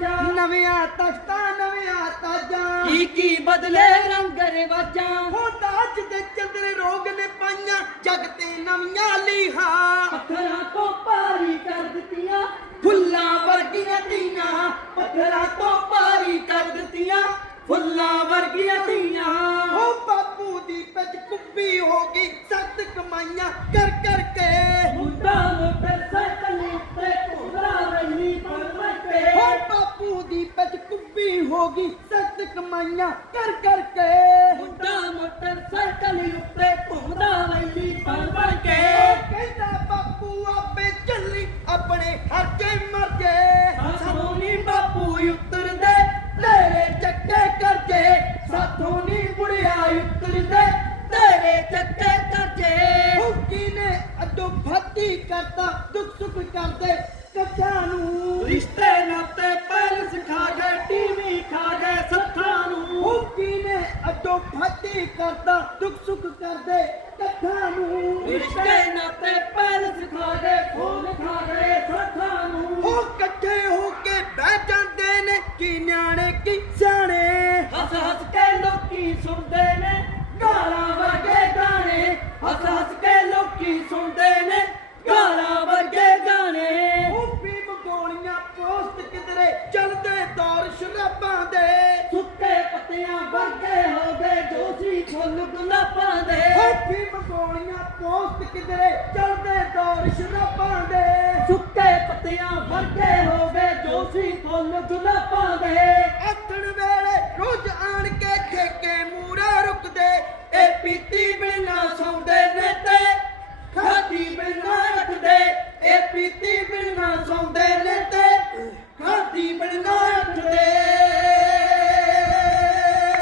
ਨਵੀਆਂ ਤਖਤਾਂ ਨਵੀਆਂ ਤਾਜਾਂ। ਕੀ ਕੀ ਬਦਲੇ ਰੰਗ ਰਿਵਾਜਾਂ। ਹੁਣ ਤਾਂ ਅੱਜ ਦੇ ਚੰਦਰੇ ਰੋਗ ਨੇ ਪਾਈਆਂ ਜਗ ਤੇ ਨਵੀਆਂ ਲੀਹਾਂ। ਪੱਥਰਾਂ ਤੋਂ ਪਾਰੀ ਕਰ ਦਿੱਤੀਆਂ। ਫੁੱਲਾਂ ਵਰਗੀਆਂ ਧੀਆਂ ਪੱਥਰਾਂ ਤੋਂ ਕੁੱਬੀ ਹੋ ਗਈ ਸੱਤ ਕਮਾਈਆਂ ਕਰ ਕਰਕੇ। ਮੁੰਡਾ ਮੋਟਰ ਸਾਈਕਲ ਉੱਤੇ ਘੁੰਮਦਾ ਰੈਲੀ ਪਰ ਕੇ। ਕਹਿੰਦਾ ਬਾਪੂ ਆਪੇ ਚੱਲੀ ਆਪਣੇ ਹਰਕੇ ਮਰ ਜੇ ਸਾਥੋਂ ਨੀ ਬਾਪੂ ਉਤਰਦੇ ਤੇਰੇ ਚੱਕੇ ਕਰਜੇ ਸਾਥੋਂ ਨੀ ਬੁੜਿਆ ਉਤਰਦੇ ਤੇਰੇ ਚੱਕੇ ਕਰਜੇ ਹੁਕੀ ਨੇ ਅੱਡੋ ਫੱਤੀ ਕਰਤਾ ਦੁੱਖ ਸੁੱਖ ਕਰਦੇ ਕੱਚਾ ਨੂੰ। ਰਿਸ਼ਤੇ ਨਾਤੇ ਅੱਡੋ ਫੱਤੀ ਕਰਤਾ ਦੁੱਖ ਸੁੱਖ ਕਰਦੇ ਕੱਚਾ ਨੂੰ ਰਿਸ਼ਤੇ ਨਾਤੇ ਪੈਲਸ ਖਾ ਗਏ ਫੋਨ ਖਾ ਸੱਥਾਂ ਨੂੰ। ਉਹ ਇਕੱਠੇ ਹੋ ਕੇ ਬਹਿ ਜਾਂਦੇ ਨੇ ਕੀ ਨਿਆਣੇ ਕੀ ਸਿਆਣੇ। ਹੱਸ ਹੱਸ ਕੇ ਲੋਕੀ ਸੁਣਦੇ ਨੇ। ਪੋਸਟ ਕਿਧਰੇ ਚੱਲਦੇ ਦੌਰ ਸ਼ਰਾਬਾਂ ਦੇ? ਸੁੱਕੇ ਪੱਤਿਆਂ ਵਰਗੇ ਹੋਵੇ ਜੋਸ਼ੀ ਫੁੱਲ ਗੁਲਾਬਾਂ ਦੇ।